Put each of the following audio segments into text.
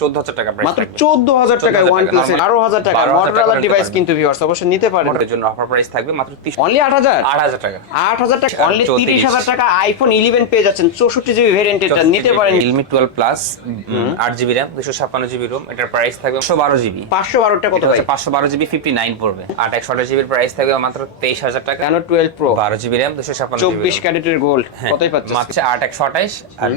14,000 টাকা প্রাইস মাত্র 14,000 টাকায় OnePlus 12,000 টাকা মডেলার ডিভাইস কিন্তু ভিউয়ার্স অবশ্যই নিতে পারেন। এর জন্য অফার প্রাইস থাকবে মাত্র 30 অনলি 8,000 টাকা। 8,000 টাকা অনলি 30,000 টাকা আইফোন 11 পেয়ে যাচ্ছেন 64 জিবি ভেরিয়েন্ট এটা নিতে পারেন। Realme 12 Plus 8GB RAM 256GB ROM এটার প্রাইস থাকবে 512GB 512 টাকা কত ভাই? 512GB 59 পড়বে। 8/128GB এর প্রাইস থাকবে মাত্র 23,000 টাকা। Nano 12 Pro 12GB RAM 256GB 24 ক্যারেটের গোল্ড কতই পাচ্ছেন? মাত্র 8/128 আর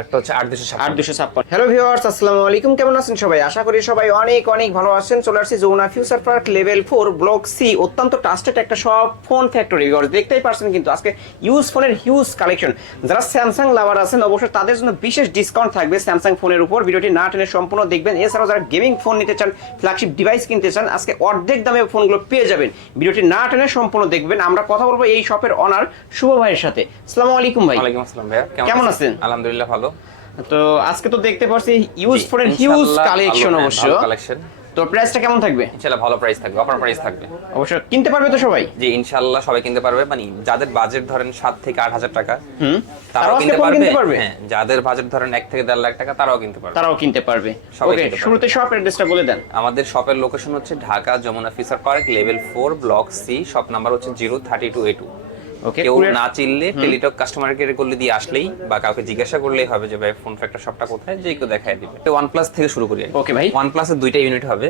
একটা হচ্ছে 8/256। হ্যালো ভিউয়ার্স আসসালামু আলাইকুম, কেমন আছেন সবাই? আশা করি সবাই অনেক অনেক ভালো আছেন। চলে আসছি Jamuna future park level 4 block C, অত্যন্ত ট্রাস্টেড একটা সব ফোন ফ্যাক্টরি। ভিউয়ার্স দেখতেই পারছেন কিন্তু আজকে ইউজ ফোনের হিউজ কালেকশন। যারা স্যামসাং লাভার আছেন অবশ্যই তাদের জন্য বিশেষ ডিসকাউন্ট থাকবে স্যামসাং ফোনের উপর। ভিডিওটি না টেনে সম্পূর্ণ দেখবেন। এছাড়াও যারা গেমিং ফোন নিতে চান, ফ্ল্যাগশিপ ডিভাইস কিনতে চান, আজকে অর্ধেক দামে ফোনগুলো পেয়ে যাবেন। ভিডিওটি না টেনে সম্পূর্ণ দেখবেন। আমরা কথা বলবো এই শপের অনার শুভ ভাইয়ের সাথে। আসসালামু আলাইকুম ভাই। ওয়ালাইকুম আসসালাম ভাইয়া, কেমন আছেন? আলহামদুলিল্লাহ ভালো। তো আজকে তো দেখতে পাচ্ছি ইউজ ফোনের হিউজ কালেকশন অবশ্য। কালেকশন তো প্রাইসটা কেমন থাকবে? ইনশাআল্লাহ ভালো প্রাইস থাকবে, অফার প্রাইস থাকবে। অবশ্য কিনতে পারবে তো সবাই? জি ইনশাআল্লাহ সবাই কিনতে পারবে, মানে যাদের বাজেট ধরেন 7 থেকে 8,000 টাকা তারাও তারাও কিনতে পারবে। হ্যাঁ, যাদের বাজেট ধরেন 1 থেকে 1.5 লাখ টাকা তারাও কিনতে পারবে। তারাও কিনতে পারবে। সবাই ওকে, কিনতে পারবে। শুরুতে শপ অ্যাড্রেসটা বলে দেন। আমাদের শপের লোকেশন হচ্ছে Dhaka Jamuna future park level 4 block C, shop number হচ্ছে 032A2। ওকে, কেউ না চিনলে টেলিটক কাস্টমার কেয়ারে করলে দিয়ে আসলেই বা কাউকে জিজ্ঞাসা করলেই হবে যে ভাই ফোন ফ্যাক্টর শপটা কোথায়, যে কেউ দেখায় দিবে। তো OnePlus থেকে শুরু করি। ওকে ভাই। OnePlus এর দুইটা ইউনিট হবে।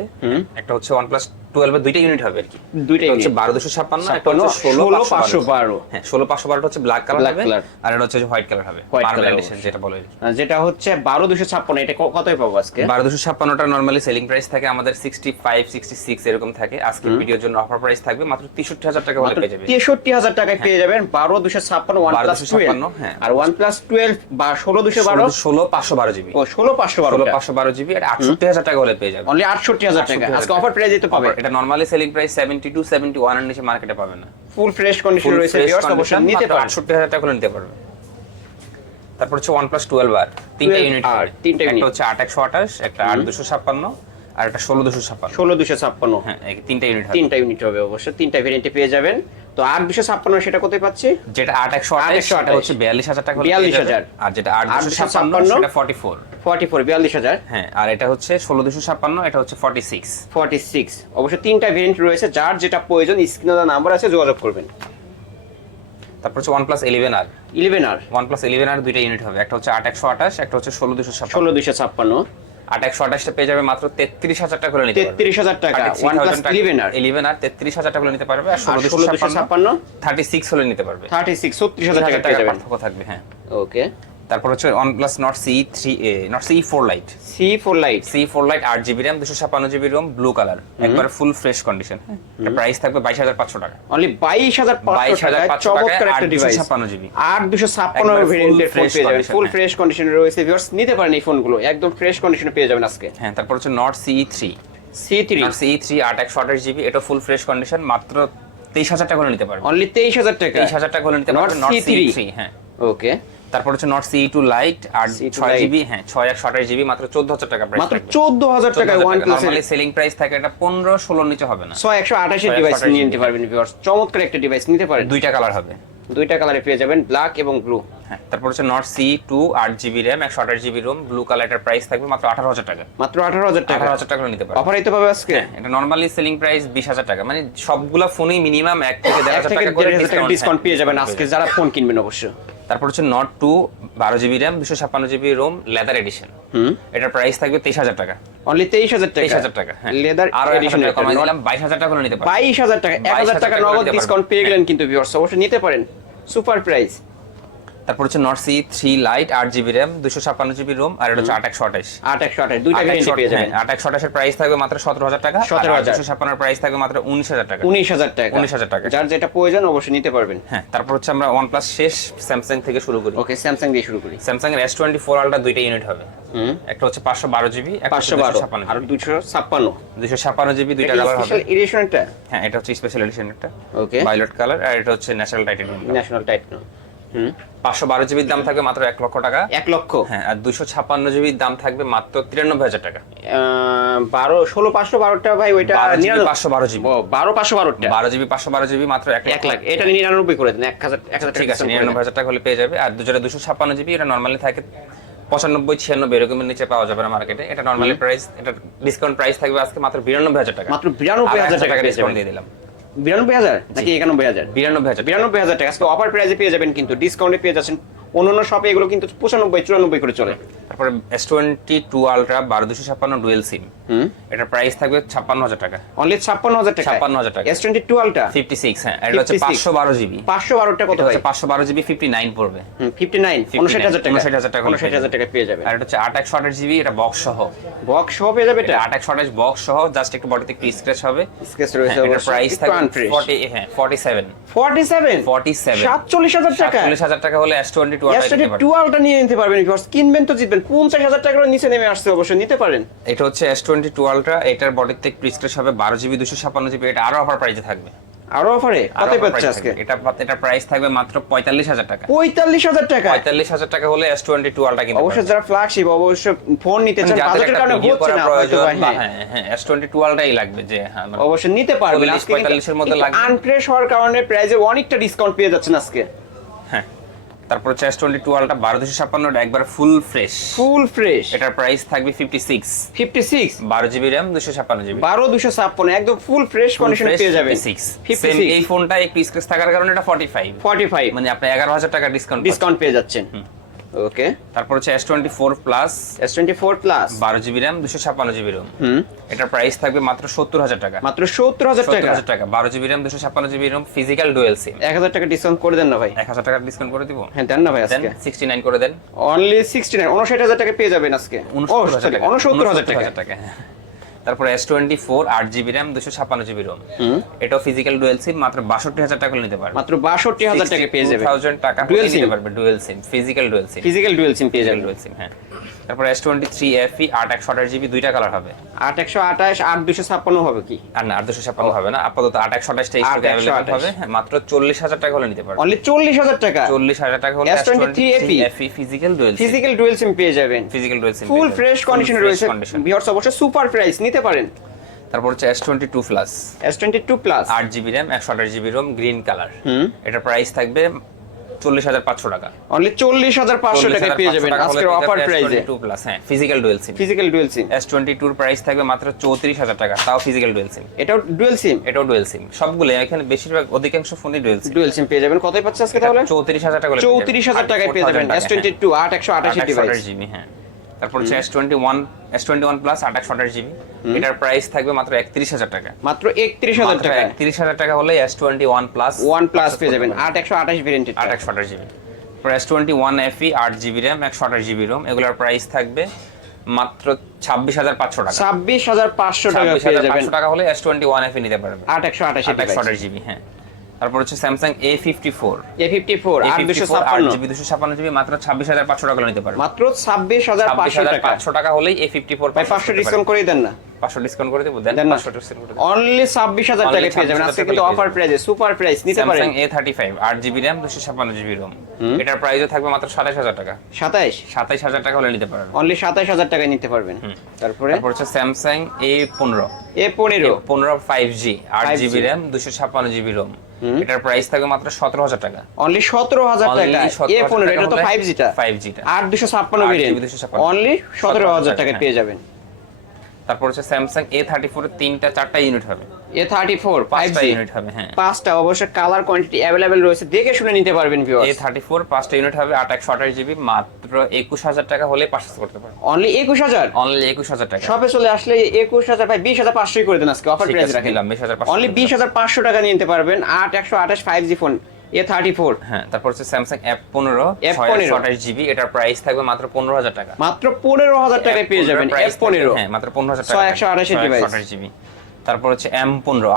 একটা হচ্ছে OnePlus 12 এর দুইটা ইউনিট হবে আর কি। দুইটা হচ্ছে 12/256, একটা হচ্ছে 16/512। হ্যাঁ 16/512 হচ্ছে ব্ল্যাক কালার হবে, আর এটা হচ্ছে হোয়াইট কালার হবে, পার্মানেন্ট এডিশন যেটা বলে আর কি। যেটা হচ্ছে 12,256, এটা কতই পাবো আজকে? 12/256টা নরমালি সেলিং প্রাইস থাকে আমাদের 65 66 এরকম থাকে। আজকে ভিডিওর জন্য অফার প্রাইস থাকবে মাত্র 63,000 টাকা হলে পেয়ে যাবেন। 63,000 টাকায় পেয়ে যাবেন 12,256 OnePlus 12। হ্যাঁ। আর OnePlus 12 বা 16,212 16/512GB। ও 16,512 16/512GB আর 68,000 টাকা হলে পেয়ে যাবেন। অনলি 68,000 টাকা আজকে অফার প্রাইস দিতে পাবে। এটা নরমালি সেলিং প্রাইস 72 71 এর নিচে মার্কেটে পাবেন না। ফুল ফ্রেশ কন্ডিশন রয়েছে, ভিউয়ার্স অবশ্যই নিতে পারেন। 68,000 টাকা হলে নিতে পারবেন। তারপর হচ্ছে OnePlus 12R, তিনটা ইউনিট আর তিনটা একটা ইউনিট হচ্ছে 8/128, একটা 8/256 আর একটা 16/256। 16,256 হ্যাঁ এই তিনটা ইউনিট হবে। তিনটা ইউনিট হবে অবশ্য, তিনটা ভেরিয়েন্টে পেয়ে যাবেন। তো 8,256 সেটা কোথায় পাচ্ছি? যেটা 8/128 সেটা হচ্ছে 42,000 টাকা হলে পেয়ে 42,000 যাবেন। আর যেটা 8/256 সেটা 44। 42,000 হ্যাঁ আর এটা হচ্ছে 16/256, এটা হচ্ছে 46। অবশ্য তিনটা ভেরিয়েন্ট রয়েছে, যার যেটা প্রয়োজন স্ক্রিনে দেওয়া নাম্বার আছে, যোগাযোগ করবেন। তারপর হচ্ছে OnePlus 11R। 11R OnePlus 11R দুইটা ইউনিট হবে, একটা হচ্ছে 8/128, একটা হচ্ছে 16/256। 16,256 8/128টা পেয়ে যাবে মাত্র 33,000 টাকা করে নিতে পারবে। 33,000 টাকা OnePlus 11R 11R 33,000 টাকা করে নিতে পারবে। আর 16,256 36 হলে নিতে পারবে। 36,000 টাকা পেয়ে যাবেন। পার্থক্য থাকবে। হ্যাঁ ওকে, তারপর হচ্ছে OnePlus Nord CE4 Lite। C4 Lite 8GB RAM 256GB ROM blue colour, একবার ফুল ফ্রেশ কন্ডিশন। এটা প্রাইস থাকবে 22,500 টাকা। অনলি 22,500 টাকা চমৎকার একটা ডিভাইস। 856GB 8,256 ভেরিয়েন্টের ফোন পেয়ে যাবেন, ফুল ফ্রেশ কন্ডিশনে রয়েছে। ভিউয়ার্স নিতে পারেন এই ফোনগুলো, একদম ফ্রেশ কন্ডিশনে পেয়ে যাবেন আজকে। হ্যাঁ তারপর হচ্ছে Nord CE3 8/128GB, এটা ফুল ফ্রেশ কন্ডিশন, মাত্র 23,000 টাকা করে নিতে পারবে। অনলি 23,000 টাকা 23,000 টাকা করে নিতে পারবে Nord CE3। হ্যাঁ ওকে, তারপর হচ্ছে Nord CE2 Lite 6GB, হ্যাঁ 6/128GB, মাত্র 14,000 টাকা প্রাইস। মাত্র 14,000 টাকায় OnePlus এর নরমালি সেলিং প্রাইস থাকে এটা 15-16 নিচে হবে না। 128 এর ডিভাইস নিয়ে নিতে পারবেন ভিউয়ার্স, চমৎকার একটা ডিভাইস নিতে পারেন। দুইটা কালার হবে, দুইটা কালারে পেয়ে যাবেন, ব্ল্যাক এবং ব্লু। হ্যাঁ তারপর হচ্ছে Nord CE2 8GB RAM 128GB ROM blue কালারের প্রাইস থাকবে মাত্র 18,000 টাকা। মাত্র 18,000 টাকা 18,000 টাকা করে নিতে পারবেন। অফার দিতে পাবে আজকে। এটা নরমালি সেলিং প্রাইস 20,000 টাকা, মানে সবগুলা ফোনই মিনিমাম 1 থেকে 1,500 টাকা করে ডিসকাউন্ট পেয়ে যাবেন আজকে যারা ফোন কিনবেন অবশ্য। তারপর হচ্ছে Nord 2 12GB RAM 256GB ROM leather addition. এটার প্রাইস থাকবে 23,000 টাকা। অনলি 23,000 টাকা 23,000 টাকা। হ্যাঁ লেদার এডিশন কমাই দিলাম 22,000 টাকা করে নিতে পারবেন। 22,000 টাকা 1,000 টাকা নগদ ডিসকাউন্ট পেয়ে গেলেন কিন্তু ভিউয়ার্স, অবশ্যই নিতে পারেন, সুপার প্রাইস। তারপর হচ্ছে Nord CE3 Lite 8GB RAM 256GB ROM আর এটা হচ্ছে 8/128 8/128 দুইটা ভেরিয়েন্ট পেয়ে যাবেন। 8/128 এর প্রাইস থাকবে মাত্র 17,000 টাকা। 17,000 256 এর প্রাইস থাকবে মাত্র 19,000 টাকা। 19,000 টাকা 19,000 টাকা। যার যেটা প্রয়োজন অবশ্যই নিতে পারবেন। হ্যাঁ তারপর হচ্ছে আমরা OnePlus শেষ স্যামসাং থেকে শুরু করি। ওকে, স্যামসাং দিয়ে শুরু করি। স্যামসাং এর S24 Ultra দুইটা ইউনিট হবে। একটা হচ্ছে 512GB, একটা 512 আর 256 256GB দুইটা কালার হবে। স্পেশাল এডিশনটা, হ্যাঁ এটা হচ্ছে স্পেশাল এডিশন একটা। ওকে, ভায়োলেট কালার আর এটা হচ্ছে natural titanium. National titanium. 512GB দাম থাকবে মাত্র 1 লক্ষ টাকা। 1 লক্ষ। হ্যাঁ আর 256GB দাম থাকবে মাত্র 93,000 টাকা। 16,512টা ভাই ওইটা 512GB 12,512টা 12GB 512GB মাত্র 1 লাখ। এটা 99 করে দেন, 1,000 ঠিক আছে 99,000 টাকা হলে পেয়ে যাবে। আর যেটা 256GB এটা নরমালি থাকে 95-96 এরকমের নিচে পাওয়া যাবে না মার্কেটে। এটা নরমালি প্রাইস, এটা ডিসকাউন্ট প্রাইস থাকবে আজকে মাত্র 92,000 টাকা। মাত্র 92,000 টাকা ডিসকাউন্ট দিয়ে দিলাম। 92,000 নাকি 91,000? 92,000 টাকা আজকে অফার প্রাইসে পেয়ে যাবেন, কিন্তু ডিসকাউন্টে পেয়ে যাচ্ছেন। অন্যান্য শপে এগুলো কিন্তু 95-94 করে চলে। তারপরে S22 আলট্রা 12256 ডুয়েল সিম, এটা প্রাইস থাকবে 56,000 টাকা। অনলি 56,000 টাকা। 56,000 টাকা। S22 আলট্রা 56, হ্যাঁ, এটা হচ্ছে 512 জিবি। 512 টা কত ভাই? 512 জিবি 59 পড়বে। 59 59,000 টাকা। 59,000 টাকা। 59,000 টাকা পেয়ে যাবেন। আর এটা হচ্ছে 8/128 জিবি, এটা বক্স সহ। বক্স সহ পেয়ে যাবে এটা? 8/128 বক্স সহ, জাস্ট একটু বডিতে একটু স্ক্র্যাচ হবে। স্কেচ রয়েছে এটা অবশ্য। প্রাইস থাকবে 47 47 47,000 টাকা। 47,000 টাকা হলে S22 আলট্রা নিতে পারবেন। S22 আলট্রা নিয়ে নিতে পারবেন। ভিউয়ার্স কিনবেন তো জিতবেন। 50,000 টাকার নিচে নেমে আসছে, অবশ্যই নিতে পারেন। এটা হচ্ছে S22 আলট্রা, এটার বডিতে একটু স্ক্র্যাচ হবে। 12 জিবি 256 জিবি, এটা আরো অফার প্রাইসে থাকবে। আরো অফারে কত পাচ্ছে আজকে? এটা প্রাইস থাকবে মাত্র 45,000 টাকা। 45,000 টাকা। 45,000 টাকা হলে S22 আলট্রা কিনতে পারবেন। অবশ্যই যারা ফ্ল্যাগশিপ অবশ্যই ফোন নিতে চান, বাজেটের কারণে হচ্ছে না হয়তো ভাই। হ্যাঁ, S22 আলট্রাই লাগবে যে, হ্যাঁ, অবশ্যই নিতে পারবেন। আজকে 45 এর মধ্যে লাগবে। আনফ্রেশ হওয়ার কারণে প্রাইসে অনেকটা ডিসকাউন্ট পেয়ে যাচ্ছেন আজকে। হ্যাঁ, তারপর হচ্ছে S22 আলট্রা 12256, একবার ফুল ফ্রেশ। এটার প্রাইস থাকবে 56 12 জিবি RAM 256 জিবি। 12,256 একদম ফুল ফ্রেশ কন্ডিশনে পেয়ে যাবেন। 56 এই ফোনটা একটু স্ক্র্যাচ থাকার কারণে এটা 45 মানে আপনি 11,000 টাকা ডিসকাউন্ট পেয়ে যাচ্ছেন। ওকে, তারপর হচ্ছে S24 plus 12 GB RAM 256 GB ROM, এটার প্রাইস থাকবে মাত্র 70,000 টাকা। মাত্র 70,000 টাকা 12 GB RAM 256 GB ROM physical dual SIM. 1,000 টাকা ডিসকাউন্ট করে দেন না ভাই? 1,000 টাকা ডিসকাউন্ট করে দিব। হ্যাঁ দেন না ভাই, আজকে 69 করে দেন। অনলি 69 59,000 টাকা পেয়ে যাবেন আজকে। 69,000 টাকা। তারপর S24 8 GB RAM 256 GB ROM, এটাও ফিজিক্যাল ডুয়াল সিম, মাত্র 62,000 টাকা নিতে পারবে। মাত্র 62,000 টাকা পেয়ে যাবেন। 2,000 টাকা হলে নিতে পারবে ডুয়াল সিম, ফিজিক্যাল ডুয়াল সিম পেয়ে যাবেন। হ্যাঁ, তারপর S23 FE 8/128 জিবি, দুইটা কালার হবে। 8/128 8/256 হবে কি? আর না, 8/256 হবে না, আপাতত 8/128 টা স্টকে अवेलेबल হবে। হ্যাঁ, মাত্র 40,000 টাকা হলে নিতে পারবে। অনলি 40,000 টাকা। 40,000 টাকা হলে S23 FE ফিজিক্যাল ডুয়াল সিম পেয়ে যাবেন। ফুল ফ্রেশ কন্ডিশনে রয়েছে। ভিউয়ার্স অবশ্যই সুপার প্রাইস নিতে পারেন। তারপর হচ্ছে S22 plus 8 GB RAM 128 GB ROM green colour, এটার প্রাইস থাকবে 40,500 টাকা। অনলি 40,500 টাকা পেয়ে যাবেন আজকের অফার প্রাইসে। S22 প্লাস, হ্যাঁ, ফিজিক্যাল ডুয়াল সিম। S22 এর প্রাইস থাকবে মাত্র 34,000 টাকা, তাও ফিজিক্যাল ডুয়াল সিম। এটাও ডুয়াল সিম। সবগুলো এখানে বেশিরভাগ অধিকাংশ ফোনই ডুয়াল সিম পেয়ে যাবেন। কতই পাচ্ছে আজকে তাহলে? 34,000 টাকা। 34,000 টাকায় পেয়ে যাবেন S22 8/128 ডিভাইস। জিবি। হ্যাঁ, তারপর হচ্ছে S21 প্লাস 8/128 জিবি, এটার প্রাইস থাকবে মাত্র 31,000 টাকা। মাত্র 31,000 টাকা। 31,000 টাকা হলে S21 প্লাস পেয়ে যাবেন 8/128 ভেরিয়েন্টের 8/128 জিবি। তারপর S21 FE 8 GB RAM 128 GB ROM, এগুলোর প্রাইস থাকবে মাত্র 26,500 টাকা। 26,500 টাকা পেয়ে যাবেন। 500 টাকা হলে S21 FE নিতে পারবেন 8/128 জিবি। হ্যাঁ, তারপর হচ্ছে Samsung A54 8/256 জিবি 256 জিবি, মাত্র 26,500 টাকা নিতে পারবেন। মাত্র 26,500 টাকা হলেই A54 ভাই 500 ডিসকাউন্ট করে দেন না? 500 ডিসকাউন্ট করে দেব, দেন 500 ডিসকাউন্ট করে দেন। অনলি 26,000 টাকা পেয়ে যাবেন আজকে কিন্তু অফার প্রাইসে, সুপার প্রাইস নিতে পারেন। Samsung A35 8 GB RAM 256 GB ROM, এটার প্রাইসও থাকবে মাত্র 27,000 টাকা। 27,000 টাকা হলে নিতে পারবেন। অনলি 27,000 টাকায় নিতে পারবেন। তারপর হচ্ছে Samsung A15 5G 8 GB RAM 256 GB ROM, এটার প্রাইস থাকবে মাত্র 17,000 টাকা। অনলি 17,000 টাকা। A15 এটা তো 5G টা 8/256 ভেরিয়েন্ট, অনলি 17,000 টাকায় পেয়ে যাবেন। তারপর হচ্ছে Samsung A34 এর 4টা ইউনিট হবে। A34 5টা ইউনিট হবে। হ্যাঁ, 5টা অবশ্য কালার কোয়ান্টিটি अवेलेबल রয়েছে, দেখে শুনে নিতে পারবেন ভিউয়ার্স। A34 5টা ইউনিট হবে 8/128 জিবি, মাত্র 21,000 টাকা হলে পারচেজ করতে পারবেন। অনলি 21,000 টাকা। শপে চলে আসলে 21,000 ভাই 20,500 করে দেন আজকে অফার প্রাইস রাখেন। 20,500 অনলি 20,500 টাকা নিয়ে নিতে পারবেন 8/128 5G ফোন A34। হ্যাঁ, তারপর হচ্ছে Samsung F15 628 জিবি, এটার প্রাইস থাকবে মাত্র 15,000 টাকা। মাত্র 15,000 টাকায় পেয়ে যাবেন F15। হ্যাঁ, মাত্র 15,000 টাকা 628 ডিভাইস জিবি। তারপর হচ্ছে M15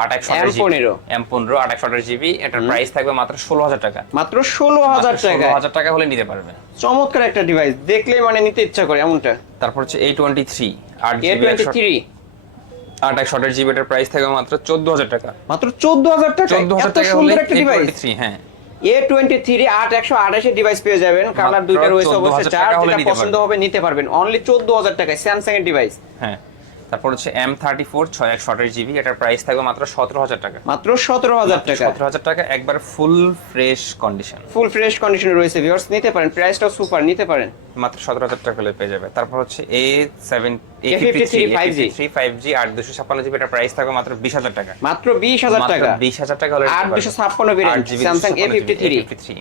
828 জিবি, এটার প্রাইস থাকবে মাত্র 16,000 টাকা। মাত্র 16,000 টাকা। 16,000 টাকা হলে নিতে পারবেন। চমৎকার একটা ডিভাইস, দেখলে মানে নিতে ইচ্ছা করে এমনটা। তারপর হচ্ছে A23 8 জিবি 828 জিবি, এটার প্রাইস থাকবে মাত্র 14,000 টাকা। মাত্র 14,000 টাকা। 14,000 টাকা হলে একটা ডিভাইস। হ্যাঁ, A23 8/128 ডিভাইস পেয়ে যাবেন। কালার দুইটা রয়েছে অবশ্যই, যার যেটা পছন্দ হবে নিতে পারবেন। অনলি 14,000 টাকায় স্যামসাং এর ডিভাইস। হ্যাঁ, তারপর হচ্ছে M34 6/128 GB, এটার প্রাইস থাকবে মাত্র 17,000 টাকা। মাত্র 17,000 টাকা। 17,000 টাকা, একবার full fresh condition. Full fresh কন্ডিশনে রয়েছে ভিউয়ার্স, নিতে পারেন, প্রাইসটাও সুপার, নিতে পারেন মাত্র 17,000 টাকা হলে পেয়ে যাবে। তারপর হচ্ছে A53 5G 5G 8/256 GB, এটার প্রাইস থাকবে মাত্র 20,000 টাকা। মাত্র 20,000 টাকা। 20,000 টাকা হলে 8/256 ভেরিয়েন্ট স্যামসাং A53।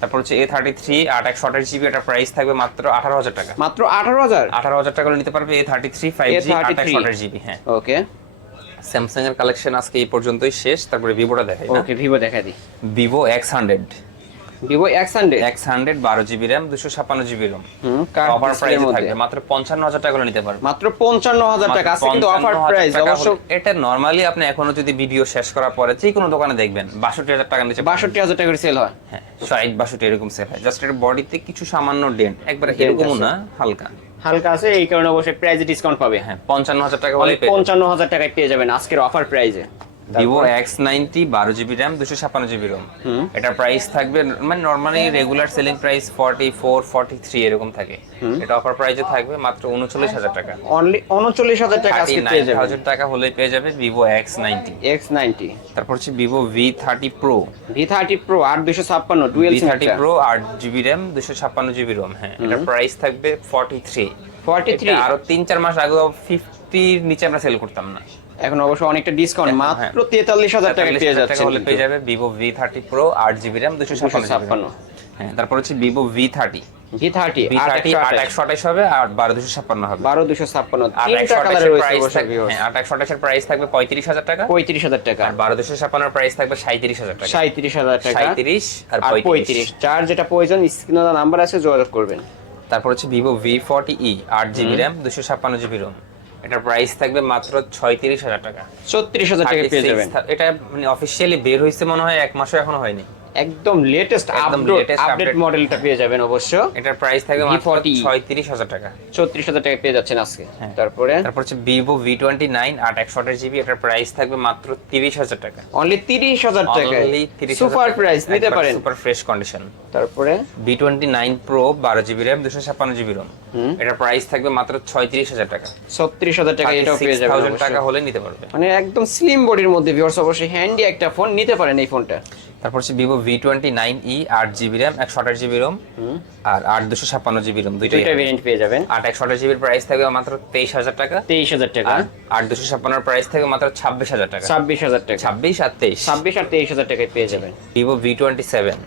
তারপর হচ্ছে A33 8/128 GB, এটার প্রাইস থাকবে মাত্র 18,000 টাকা। মাত্র 18,000। 18,000 টাকা হলে নিতে পারবে A33 5G 8/128 GB। হ্যাঁ, ওকে। স্যামসাং এর কালেকশন আজকে এই পর্যন্তই শেষ। তারপরে ভিভোটা দেখাই না? ওকে, ভিভো দেখা দিই। Vivo X100 X100 12GB RAM 256GB ROM, কার অফার প্রাইস মধ্যে থাকবে মাত্র 55,000 টাকা হলে নিতে পারবে। মাত্র 55,000 টাকা আজকে কিন্তু অফার 55,000 প্রাইস। টাকা অবশ্য হলে- এটা নরমালি আপনি এখনো যদি ভিডিও শেষ করার পরে যে কোনো দোকানে দেখবেন 62,000 টাকার নিচে 62,000 টাকা করে সেল হয়। হ্যাঁ 62 এরকম সেল হয়। জাস্ট এর বডিতে কিছু সামান্য ডেন্ট, একবারে Dent এরকমও আছে। না, হালকা। হালকা আছে, এই কারণে অবশ্যই প্রাইসে ডিসকাউন্ট পাবে। হ্যাঁ 55,000 টাকা হলে অনলি পেয়ে 55,000 টাকায় পেয়ে যাবেন আজকের অফার প্রাইসে। Vivo X90 12GB RAM 256GB ROM, এটার প্রাইস থাকবে মানে নরমালি রেগুলার সেলিং প্রাইস 44 43 এরকম থাকে, এটা অফার প্রাইসে থাকবে মাত্র 39,000 টাকা। অনলি 39,000 টাকা আজকে পেয়ে যাবেন। 39,000 টাকা হলে পেয়ে যাবে ভিভো X90। X90 তারপর হচ্ছে Vivo V30 Pro V30 Pro 8256 dual SIM. V30 Pro 8GB RAM 256GB ROM। হ্যাঁ, এটার প্রাইস থাকবে 43। এটা আরো 3-4 মাস আগে 50 এর নিচে আমরা সেল করতাম না, এখন অবশ্য অনেকটা ডিসকাউন্ট, এখন, মাত্র 43,000 টাকা পেয়ে 43,000 যাচ্ছে। টাকা হলে পেয়ে যাবে Vivo V30 Pro 8GB RAM 256GB। হ্যাঁ, তারপর হচ্ছে ভিভো V30 V30 8/128 হবে আর 12/256 হবে। 12,256 আর তিনটা কালারে 8/128 রয়েছে প্রাইস অবশ্য থাকবে, ভিউয়ার্স। হ্যাঁ 8/128 এর প্রাইস থাকবে 35,000 টাকা। 35,000 টাকা। আর 12/256 প্রাইস থাকবে 37,000 টাকা। 37,000 টাকা। 37 আর আর 35। 35 চার যেটা প্রয়োজন স্ক্রিনে নাম্বার আছে, যোগাযোগ করবেন। তারপর হচ্ছে Vivo V40e 8GB RAM 256GB ROM, এটার প্রাইস থাকবে মাত্র 36,000 টাকা। 34,000 টাকা পেয়ে যাবেন। এটা মানে অফিশিয়ালি বের হইছে মনে হয় 1 মাসও এখনো হয়নি। একদম লেটেস্ট আপডেট মডেলটা পেয়ে যাবেন অবশ্য। এটার প্রাইস থাকবে মাত্র V40 36,000 টাকা। 34,000 টাকা পেয়ে যাচ্ছেন আজকে। তারপরে হচ্ছে ভিভো V29 8/128GB, এটার প্রাইস থাকবে মাত্র 30,000 টাকা। অনলি 30,000 টাকা, Only 30,000 সুপার প্রাইস, নিতে পারেন। Super fresh condition. তারপরে V29 Pro 12GB RAM 256GB ROM, এটার প্রাইস থাকবে মাত্র 36,000 টাকা। 36,000 টাকা এটাও পেয়ে যাবেন 36,000 অবশ্য। টাকা হলে নিতে পারবে। মানে একদম স্লিম বডির মধ্যে ভিউয়ার্স, অবশ্যই হ্যান্ডি একটা ফোন, নিতে পারেন এই ফোনটা। তারপর হচ্ছে Vivo V29e 8GB RAM 128GB ROM আর 8/256GB ROM, দুইটা ভেরিয়েন্ট পেয়ে যাবেন। 8/128GB এর প্রাইস থাকবে মাত্র 23,000 টাকা। 23,000 টাকা। আর 8/256 এর প্রাইস থাকবে মাত্র 26,000 টাকা। 26,000 টাকা। 26 আর 23। 26 আর 23,000 টাকায় পেয়ে যাবেন। Vivo V27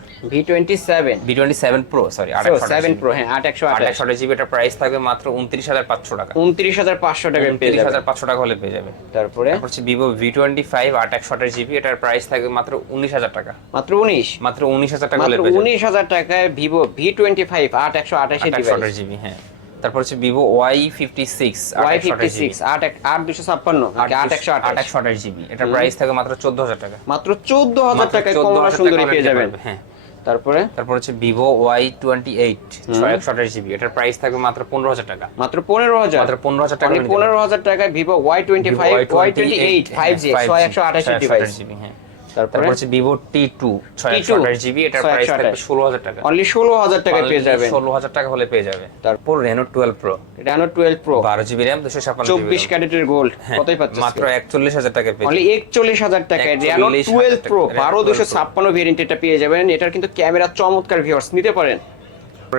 V27 Pro sorry 7 Pro, হ্যাঁ 828 828GB, এটার প্রাইস থাকবে মাত্র 29,500 টাকা। 29,500 টাকায় পেয়ে যাবেন। 29,500 টাকা হলে পেয়ে যাবে। তারপরে তারপর হচ্ছে ভিভো V25 8/128GB, এটার প্রাইস থাকবে মাত্র 19,000 টাকা। মাত্র 19 মাত্র 19,000 টাকা হলে মাত্র পেয়ে যাবে। 19,000 টাকায় ভিভো V25 8/128 ডিভাইস। 8/128GB। হ্যাঁ, তারপর হচ্ছে ভিভো Y56 Y56 8/256 8/128 এটার প্রাইস থাকে মাত্র 14,000 টাকা। মাত্র 14,000 টাকায় কমলা সুন্দরী পেয়ে যাবেন। হ্যাঁ, তারপরে হচ্ছে ভিভো Y28 6/128GB, এটার প্রাইস থাকবে মাত্র 15,000 টাকা। মাত্র 15,000 মাত্র 15,000 টাকা। 15,000 টাকায় Vivo Y25 Y28 5G 6/128 device. হ্যাঁ, তারপরে হচ্ছে ভিভো T2 6/128GB, এটার প্রাইস থাকবে 16,000 টাকা। অনলি 16,000 টাকায় পেয়ে যাবেন। 16,000 টাকা হলে পেয়ে যাবে। তারপর Reno 12 Pro Reno 12 Pro 12GB RAM 256GB 24 ক্যারেটের গোল্ড কতই পাচ্ছেন? মাত্র 41,000 টাকায় পেয়ে অনলি 41,000 টাকায় Reno 12 Pro 12256 ভেরিয়েন্ট এটা পেয়ে যাবেন। এটার কিন্তু ক্যামেরা চমৎকার ভিউয়ার্স, নিতে পারেন।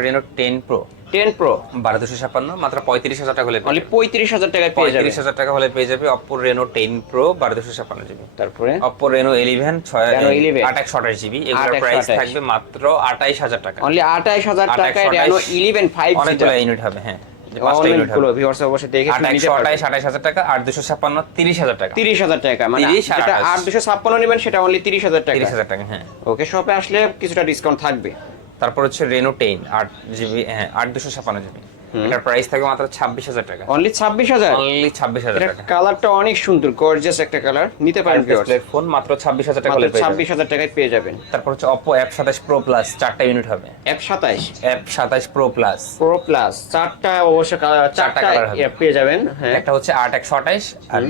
Reno 10 Pro 10 Pro 1256 মাত্র 35,000 টাকা হলে অনলি 35,000 টাকায় পেয়ে যাবেন। 35,000 টাকা হলে পেয়ে যাবে Oppo Reno 10 Pro 1256GB। তারপরে Oppo Reno 11 8/128GB, এগুলোর প্রাইস থাকবে মাত্র 28,000 টাকা। অনলি 28,000 টাকায় Reno 11 5G অনেকগুলো ইউনিট হবে। হ্যাঁ, যে 5টা ইউনিট হবে। ভিউয়ার্স অবশ্যই দেখে শুনে নিতে পারবেন। 28,000 টাকা, 8/256 30,000 টাকা। 30,000 টাকা, মানে 30 আর যেটা 28 8/256 নেবেন সেটা অনলি 30,000 টাকা। 30,000 টাকা। হ্যাঁ, ওকে, শপে আসলে কিছুটা ডিসকাউন্ট থাকবে। তারপর হচ্ছে Reno 10 8GB, হ্যাঁ 8/256GB, এটার প্রাইস থাকবে মাত্র 26,000 টাকা। অনলি 26,000। অনলি 26,000 এটা টাকা। কালারটা অনেক সুন্দর, গর্জিয়াস একটা কালার, নিতে পারেন ভিউয়ার্স। ফোন মাত্র 26,000 টাকা হলে মাত্র পেয়ে যাবেন। 26,000 টাকায় পেয়ে যাবেন। তারপর হচ্ছে Oppo F27 Pro Plus 4টা ইউনিট হবে। F27 F27 Pro Plus Pro Plus 4টা অবশ্য চারটা কালার হবে। পেয়ে যাবেন। হ্যাঁ, একটা হচ্ছে 8/128 আর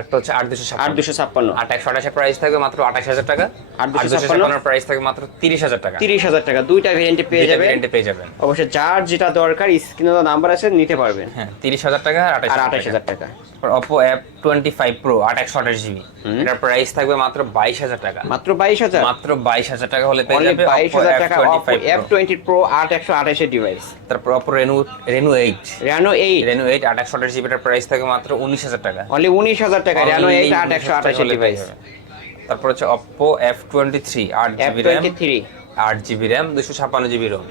একটা হচ্ছে 8/256। 8/256 8/128 এর প্রাইস থাকবে মাত্র 28,000 টাকা। 8/256 এর প্রাইস থাকবে মাত্র 30,000 টাকা। 30,000 টাকা। দুইটা ভেরিয়েন্টে পেয়ে যাবেন। পেয়ে যাবেন। অবশ্যই যার যেটা দরকার স্ক্রিনে নাম্বার আছে, নিতে পারবেন। হ্যাঁ 30,000 টাকা আর আর 28,000 28,000 টাকা। Oppo F25 Pro 828GB, এটার প্রাইস থাকবে মাত্র 22,000 টাকা। মাত্র 22,000, মাত্র 22,000 টাকা হলে পেয়ে অনলি যাবে Oppo 22,000 টাকা Oppo F25 Pro। F20 Pro 8128 এর ডিভাইস। তারপর Oppo Reno 8 Reno 8 828GB, এটার প্রাইস থাকবে মাত্র 19,000 টাকা। অনলি 19,000 টাকা Reno 8 Only 8128 এর ডিভাইস। তারপর হচ্ছে Oppo F23 8GB RAM, F23 8GB RAM 256GB ROM,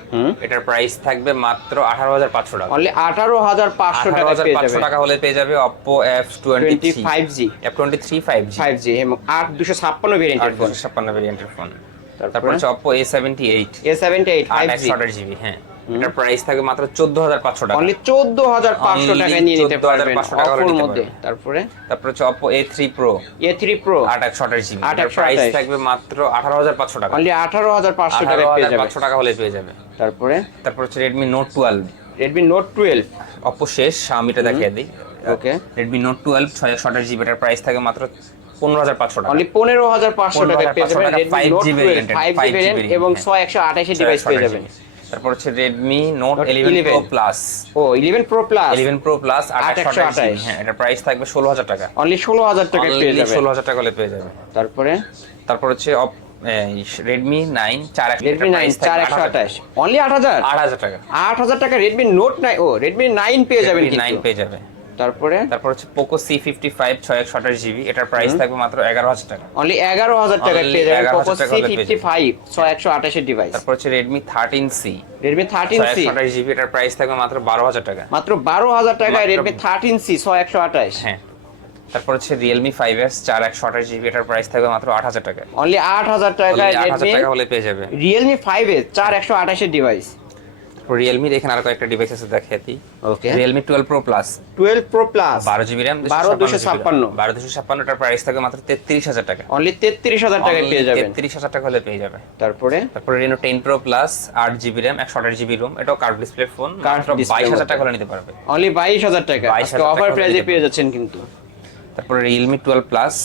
এটার প্রাইস থাকবে মাত্র 18,500 টাকা। অনলি 18,500 টাকা পেয়ে 18,500 যাবেন। টাকা হলে পেয়ে যাবে Oppo F23 5G 5G 5G এবং 8256 ভেরিয়েন্টের ফোন। 256 ভেরিয়েন্টের ফোন। তারপর হচ্ছে Oppo A78 A78 5G, 828GB, হ্যাঁ এটার প্রাইস থাকবে মাত্র 14,500 টাকা। অনলি 14,500 টাকায় নিয়ে নিতে পারবেন 14,500 টাকা হলে Oppo-র নিতে মধ্যে। পারবেন। তারপর হচ্ছে Oppo A3 Pro A3 Pro 828GB, এটার 828 প্রাইস থাকবে মাত্র 18,500 টাকা। অনলি 18,500 টাকায় পেয়ে যাবেন। 18,500 টাকা হলে পেয়ে যাবে। তারপর হচ্ছে Redmi Note 12, Redmi Note 12 Oppo শেষ, Xiaomi-টা দেখিয়ে দিই। ওকে, Redmi Note 12 628GB, এটার প্রাইস থাকে মাত্র 15,500 টাকা। অনলি 15,500 টাকায় পেয়ে যাবেন 15,500 Redmi Note 5G 12 variant, 5G variant এবং 6128 এর ডিভাইস পেয়ে যাবেন। তারপর হচ্ছে Redmi Note Note 11 Pro 11 Plus, ও 11 Pro Plus 11 Pro Plus 828GB, 828 হ্যাঁ এটার প্রাইস থাকবে 16,000 টাকা। অনলি 16,000 টাকায় পেয়ে Only যাবেন। 16,000 টাকা হলে পেয়ে যাবে। তারপর হচ্ছে Redmi 9 428, Redmi 9 4128 অনলি 8,000 8,000 টাকা। 8,000 টাকা Redmi Note 9 ও Redmi 9 পেয়ে যাবেন Redmi 9 কিন্তু। পেয়ে যাবে। তারপর হচ্ছে Poco C55 628GB, এটার প্রাইস থাকবে মাত্র 11,000 টাকা। অনলি 11,000 টাকায় Only পেয়ে যাবেন 11,000 Poco টাকা হলে পেয়ে যাবেন। C55 6128 এর ডিভাইস। তারপর হচ্ছে Redmi 13C Redmi 13C 628GB, এটার প্রাইস থাকবে মাত্র 12,000 টাকা। মাত্র 12,000 টাকায় মাত্র- Redmi 13C 6128। হ্যাঁ। তারপর হচ্ছে Realme 5S 428GB, এটার প্রাইস থাকবে মাত্র 8,000 টাকা। অনলি 8,000 টাকায় 8,000 Redmi টাকা হলে পেয়ে যাবে। Realme 5S 4128 এর ডিভাইস। তারপর Realme এখানে আরো কয়েকটা ডিভাইস আছে দেখিয়ে দিই। ওকে, Realme 12 Pro Plus 12 Pro Plus 12GB RAM 12,256, এটার প্রাইস থাকবে মাত্র 33,000 টাকা। অনলি 33,000 টাকায় পেয়ে যাবেন। 33,000 টাকা হলে পেয়ে যাবে। তারপর Reno 10 Pro Plus 8GB RAM 128GB ROM, এটাও কার্ভ ডিসপ্লে ফোন, Curved মাত্র display 22,000 টাকা হলে নিতে পারবে। অনলি 22,000 টাকা 22,000 আজকে অফার টাকা প্রাইসে হলে পেয়ে যাচ্ছেন কিন্তু। তারপর Realme 12 Plus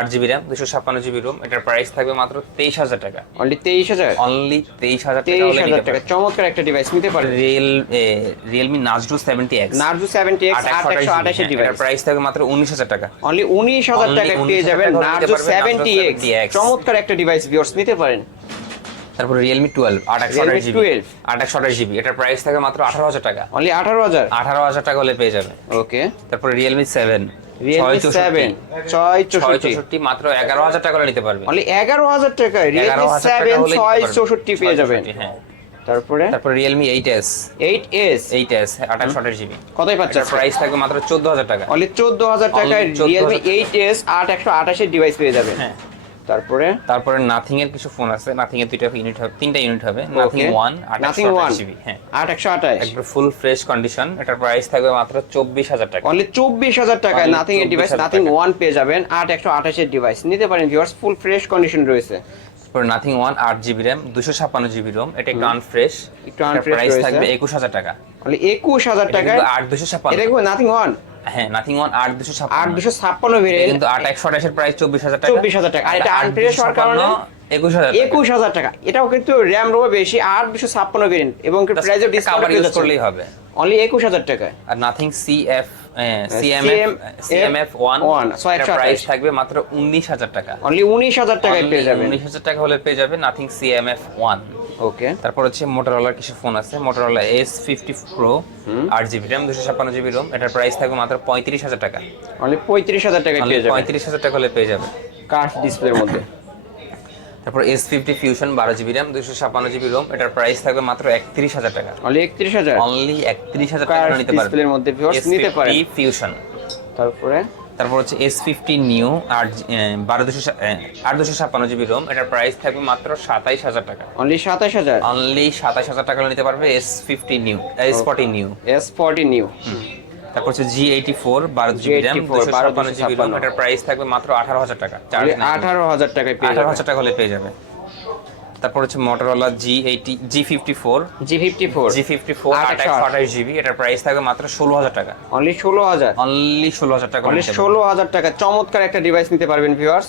8GB RAM 256GB ROM, এটার প্রাইস থাকবে মাত্র 23,000 টাকা। অনলি 23,000 অনলি 23,000 টাকা হলে 23,000 নিতে টাকা পারবে। চমৎকার একটা ডিভাইস নিতে পারেন। Realme Narzo 70X Narzo 70X 828 এর ডিভাইস। এটার প্রাইস থাকবে মাত্র 19,000 টাকা। অনলি 19,000 Only টাকায় পেয়ে 19,000 যাবেন টাকা হলে Narzo নিতে পারবেন 70X 70X চমৎকার একটা ডিভাইস ভিউয়ার্স নিতে পারেন। তারপর Realme 12 Realme 12 828GB, এটার প্রাইস থাকে মাত্র 18,000 টাকা। অনলি 18,000 18,000 টাকা হলে পেয়ে যাবে। ওকে, তারপর Realme 7 Realme 7 664 664 মাত্র 11,000 টাকা হলে নিতে পারবে। অনলি 11,000 টাকায় Realme 11,000 টাকা 7 হলে নিতে পারবে। 664 পেয়ে যাবেন। 664, হ্যাঁ। তারপর Realme 8S 8S 828GB, কতই পাচ্ছেন? এটার প্রাইস থাকে মাত্র 14,000 টাকা। অনলি 14,000 টাকায় Only 14,000 Realme 8S 8128 এর ডিভাইস পেয়ে যাবেন। হ্যাঁ। তারপরে Nathing এর কিছু ফোন আছে, Nathing এর তিনটা ইউনিট হবে। Nathing 1 Nathing 1 828GB, হ্যাঁ 8128 একবার ফুল ফ্রেশ কন্ডিশন, এটার প্রাইস থাকবে মাত্র 24,000 টাকা। অনলি 24,000 টাকায় Only নাথিং এর ডিভাইস 24,000 নাথিং টাকা। 1 পেয়ে যাবেন 8128 এর ডিভাইস নিতে পারেন ভিউয়ার্স, ফুল ফ্রেশ কন্ডিশন রয়েছে। তারপর Nathing 1 8GB RAM 256GB ROM, এটা একটু আনফ্রেশ, একটু unfresh প্রাইস রয়েছে। থাকবে 21,000 টাকা। অনলি 21,000 টাকায় 8256, এটা কি নাথিং 1 হ্যাঁ Nathing 1 8256, 8256 ভেরিয়েন্ট কিন্তু 8128 এর প্রাইস 24,000 টাকা। 24,000 টাকা। আর এটা আনফ্রেশ হওয়ার কারণে 21,000 21,000 টাকা। এটাও কিন্তু RAM রোম বেশি 8256 ভেরিয়েন্ট এবং প্রাইসে ডিসকাউন্ট কভার পেয়ে ইউজ যাচ্ছে করলেই হবে। অনলি 21,000 টাকায়। আর Nathing CMF 1 so এর প্রাইস থাকবে মাত্র 19,000 টাকা। অনলি 19,000 টাকায় পেয়ে যাবেন। 19,000 টাকা হলে পেয়ে যাবে Nathing CMF 1। ওকে, তারপর হচ্ছে Motorola কিছু ফোন আছে, Motorola S50 Pro 8GB RAM 256GB ROM, এটার প্রাইস থাকবে মাত্র 35,000 টাকা। অনলি 35,000 টাকায় পেয়ে যাবেন 35,000 টাকা হলে পেয়ে যাবে কার্ভ ডিসপ্লের মধ্যে। তারপর S50 Fusion 12GB RAM 256GB ROM, এটার প্রাইস থাকবে মাত্র 31,000 টাকা। অনলি 31,000 অনলি 31,000 টাকা কার্ভ নিতে পারবেন ডিসপ্লের মধ্যে ভিউয়ার্স নিতে পারেন। S50 Fusion। তারপর হচ্ছে S50 New 8,256GB ROM, এটার প্রাইস থাকবে মাত্র 27,000 টাকা। অনলি 27,000 অনলি 27,000 টাকা নিতে পারবে S50 New S40 New। S40 new. তারপর হচ্ছে G84 12GB RAM 256GB ROM, এটার প্রাইস থাকবে মাত্র 18,000 টাকা। 18,000 টাকায় পেয়ে যাবেন। 18,000 টাকা হলে পেয়ে যাবে। তারপর হচ্ছে Motorola G54 828GB, এটার প্রাইস থাকবে মাত্র 16,000 টাকা। অনলি 16,000 অনলি 16,000 টাকা। অনলি 16,000 টাকা চমৎকার একটা ডিভাইস নিতে পারবেন ভিউয়ার্স।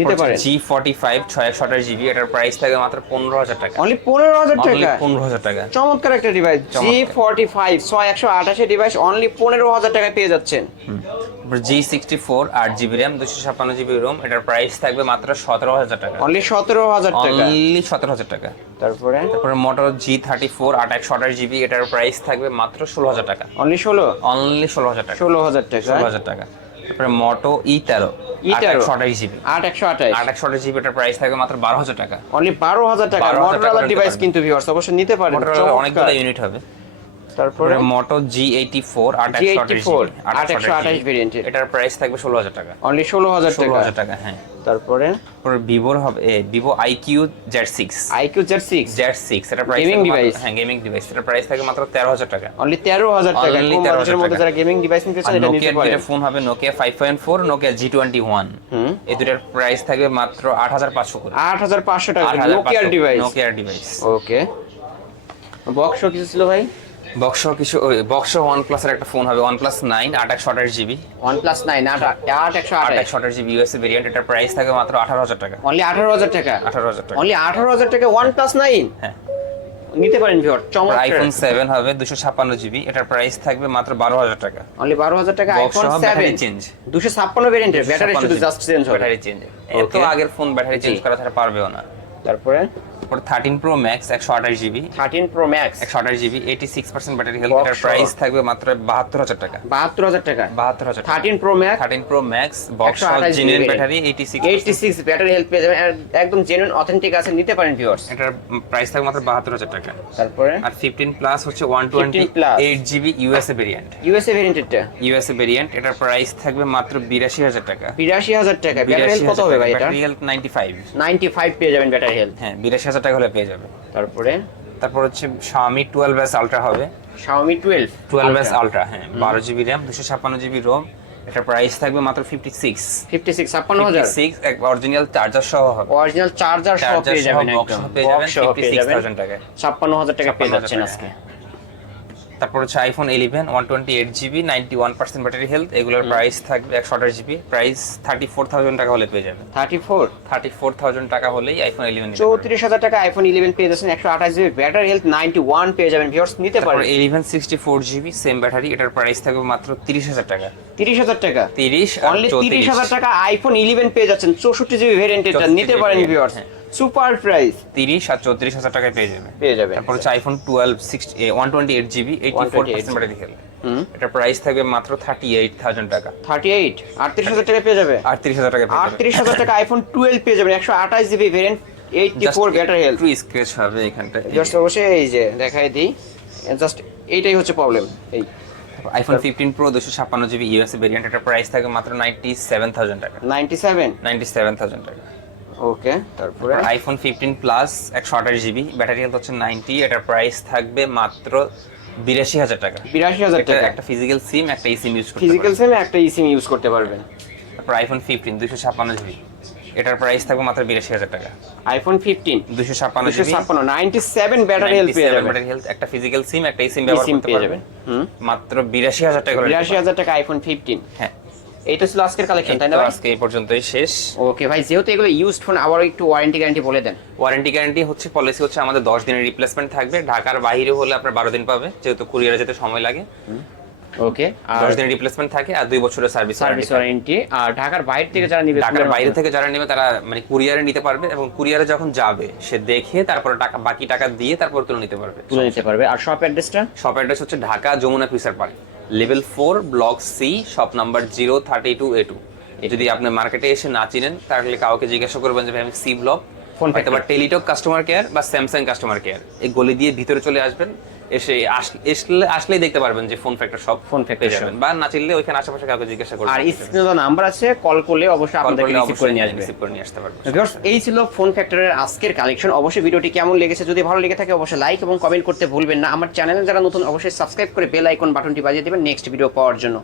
নিতে পারেন। G45 628GB, এটার প্রাইস থাকে মাত্র 15,000 টাকা। অনলি 15,000 অনলি টাকা। 15,000 টাকা। চমৎকার একটা ডিভাইস, G45 6128 ডিভাইস অনলি 15,000 টাকায় পেয়ে যাচ্ছেন। G64 8GB RAM 256GB ROM, এটার প্রাইস থাকবে মাত্র 17,000 টাকা। অনলি 17,000 টাকা। অনলি 17,000 টাকা। তারপরে Moto G34 128GB, এটার প্রাইস থাকবে মাত্র 16,000 টাকা। অনলি 16 অনলি 16,000 টাকা। 16,000 টাকা। 16,000 টাকা। তারপরে Moto E13 128GB 8128 এটার প্রাইস থাকবে মাত্র 12,000 টাকা। অনলি 12,000 টাকা। 12,000 মোটরোলা টাকা ডিভাইস নিতে কিন্তু ভিউয়ার্স অবশ্যই নিতে পারেন। Motorola অনেকগুলো ইউনিট হবে। তারপরে Moto G84 8128 ভেরিয়েন্টের, এটার প্রাইস থাকবে 16,000 টাকা। অনলি 16,000 টাকা। 16,000 টাকা, হ্যাঁ। তারপরে ভিভোর হবে Vivo IQ Z6 Z6 এটার প্রাইস গেমিং ডিভাইস। হ্যাঁ, গেমিং ডিভাইস, এটার প্রাইস থাকে মাত্র 13,000 টাকা। অনলি 13,000 টাকা। Only কম 13,000 বাজেটের মধ্যে টাকা। যারা গেমিং ডিভাইস নিতে চান এটা নিতে নোকিয়ার পারেন। দুটো ফোন হবে, Nokia 5.4, Nokia G21, এই দুটার প্রাইস থাকবে মাত্র 8,500 করে। 8,500 টাকা নোকিয়ার ডিভাইস। নোকিয়ার ডিভাইস। ওকে, বক্স কিছু ছিল ভাই? বক্স OnePlus এর একটা ফোন হবে, OnePlus 9 828GB, OnePlus 9 8128 828GB USA variant, এটার প্রাইস থাকে মাত্র 18,000 টাকা। অনলি 18,000 টাকা। 18,000 টাকা। অনলি 18,000 টাকা OnePlus 9 হ্যাঁ, নিতে পারেন ভিউয়ার। চমৎকার। আইফোন 7 হবে 256GB, এটার প্রাইস থাকবে মাত্র 12,000 টাকা। অনলি 12,000 টাকা আইফোন 7 চেঞ্জ 256 ভেরিয়েন্টের, ব্যাটারি শুধু জাস্ট চেঞ্জ হবে। ব্যাটারি চেঞ্জ, এত আগের ফোন ব্যাটারি চেঞ্জ করা ছাড়া পারবেও না। তারপরে 13 Pro Max 128GB, 13 Pro Max 128GB 86% battery health, Box এটার প্রাইস থাকবে মাত্র 72,000 টাকা। 72,000 টাকা। 72,000 টাকা। 13 Pro Max 13 Pro Max box 128GB genuine battery 86%, battery health পেয়ে যাবেন, আর একদম জেনুইন অথেন্টিক আছে, নিতে পারেন ভিউয়ার্স। এটার প্রাইস থাকবে মাত্র 72,000 টাকা। তারপরে আর 15 প্লাস হচ্ছে 15 plus 128GB USA variant, USA ভেরিয়েন্টেরটা ইউএসএ ভেরিয়েন্ট, এটার প্রাইস থাকবে মাত্র 82,000 টাকা। 82,000 টাকা। ব্যাটারি হেলথ কত হবে ভাই এটা? ব্যাটারি হেলথ 95, 95 পেয়ে যাবেন ব্যাটারি হেলথ। হ্যাঁ 82,000 টাকা হলে পেয়ে যাবে। তারপরে হচ্ছে Xiaomi 12S Ultra হবে, Xiaomi 12S Ultra, হ্যাঁ 12GB RAM 256GB ROM, এটার প্রাইস থাকবে মাত্র 56 56,000 এক অরিজিনাল চার্জার সহ হবে, অরিজিনাল চার্জার সহ পেয়ে যাবেন, বক্স একদম পেয়ে যাবেন বক্স সহ পেয়ে যাবেন 56,000 টাকায়। 56,000 টাকা পেয়ে 56,000 যাচ্ছেন টাকা, আজকে। তারপর হচ্ছে আইফোন 11 128GB 91% ব্যাটারি হেলথ, এগুলোর প্রাইস থাকবে 128GB, প্রাইস 34,000 টাকা হলে পেয়ে যাবেন। 34,000 টাকা হলেই আইফোন 11 নিতে পারবেন। 34,000 টাকা আইফোন 11 পেয়ে যাচ্ছেন, 128GB ব্যাটারি হেলথ, 91 পেয়ে যাবেন ভিউয়ার্স, নিতে তারপর পারেন। 11 64GB সেম ব্যাটারি, এটার প্রাইস থাকবে মাত্র 30,000 টাকা। 30,000 টাকা। 30 আর অনলি 34 30,000 টাকা আইফোন 11 পেয়ে যাচ্ছেন, 64GB ভেরিয়েন্টটা, নিতে 64GB পারেন ভিউয়ার্স। হ্যাঁ। সুপার প্রাইস 30 আর 34,000 টাকায় পেয়ে যাবে। তারপর হচ্ছে আইফোন 128GB 84% ব্যাটারি হেলথ, এটার প্রাইস থাকবে মাত্র 38,000 টাকা। 38 38,000 টাকা পেয়ে যাবে। 38,000 টাকা পেয়ে যাবে। 38,000 টাকা আইফোন 12 পেয়ে যাবেন, 128GB ভেরিয়েন্ট, 84 ব্যাটারি হেলথ। একটু স্ক্র্যাচ হবে এখানটা। জাস্ট অবশ্যই এই যে দেখাই দিই, জাস্ট এইটাই হচ্ছে প্রবলেম। এই iPhone 15 Pro 256GB USA variant, এটার প্রাইস থাকে মাত্র 97,000 টাকা। 97,000 টাকা। ওকে, তারপরে iPhone 15 plus 128GB battery health হচ্ছে 90, এটার প্রাইস থাকবে মাত্র 82,000 টাকা। 82,000 টাকা। একটা ফিজিক্যাল সিম, একটা eSIM ইউজ করতে ফিজিক্যাল পারবেন। সিমে একটা eSIM ইউজ করতে পারবেন। তারপর আইফোন 15 256GB, এটার প্রাইস থাকবে মাত্র 82,000 টাকা। আইফোন 15 256GB 97 ব্যাটারি হেলথ পেয়ে যাবেন। ব্যাটারি হেলথ, একটা ফিজিক্যাল সিম, একটা eSIM ব্যবহার eSIM করতে পেয়ে পারবেন। যাবেন। মাত্র 82,000 টাকা হলে 82,000 টাকা আইফোন 15। হ্যাঁ, এইটা ছিল আজকের কালেকশন, তাই না তো ভাই? আজকে এই পর্যন্তই শেষ। ওকে ভাই, যেহেতু এগুলো ইউজড ফোন, আবার একটু ওয়ারেন্টি গ্যারান্টি বলে দেন। ওয়ারেন্টি গ্যারান্টি হচ্ছে, পলিসি হচ্ছে আমাদের 10 দিনের রিপ্লেসমেন্ট থাকবে, ঢাকার বাইরে হলে আপনার 12 দিন পাবে, যেহেতু কুরিয়ারে যেতে সময় লাগে। ওকে, আর 10 দিনের রিপ্লেসমেন্ট থাকে আর 2 বছরের সার্ভিস ওয়ারেন্টি। আর ঢাকার বাইরে থেকে যারা নিবে, ঢাকার বাইরে থেকে যারা নেবে তারা মানে কুরিয়ারে নিতে পারবে, এবং কুরিয়ারে যখন যাবে সে দেখে তারপর বাকি টাকা দিয়ে তারপর তুলে নিতে পারবে। আর শপ অ্যাড্রেসটা? শপ অ্যাড্রেস হচ্ছে Dhaka Jamuna future park, level 4 block C, shop number 032A2। যদি আপনি মার্কেটে এসে না চিনেন তাহলে কাউকে জিজ্ঞাসা করবেন যে ভাই আমি সি ব্লক, অথবা টেলিটক কাস্টমার কেয়ার বা স্যামসাং কাস্টমার কেয়ার, এই গলি দিয়ে ভিতরে চলে আসবেন, এসে আসলেই দেখতে পারবেন যে ফোন ফ্যাক্টর সব ফোন ফ্যাক্টর যাবেন, বা না চিনলে ওইখানে আশেপাশে কাউকে জিজ্ঞাসা করবেন। আর স্ক্রিনে যে নাম্বার আছে, কল করলে অবশ্যই আপনাদেরকে রিসিভ করে নিয়ে আসবে। রিসিভ করে নিয়ে আসতে পারবেন। ভিউয়ার্স, এই ছিল ফোন ফ্যাক্টরের আজকের কালেকশন। অবশ্যই ভিডিওটি কেমন লেগেছে, যদি ভালো লেগে থাকে অবশ্যই লাইক এবং কমেন্ট করতে ভুলবেন না। আমার চ্যানেলে যারা নতুন অবশ্যই সাবস্ক্রাইব করে বেল আইকন বাটনটি বাজিয়ে দেবেন নেক্সট ভিডিও পাওয়ার জন্য।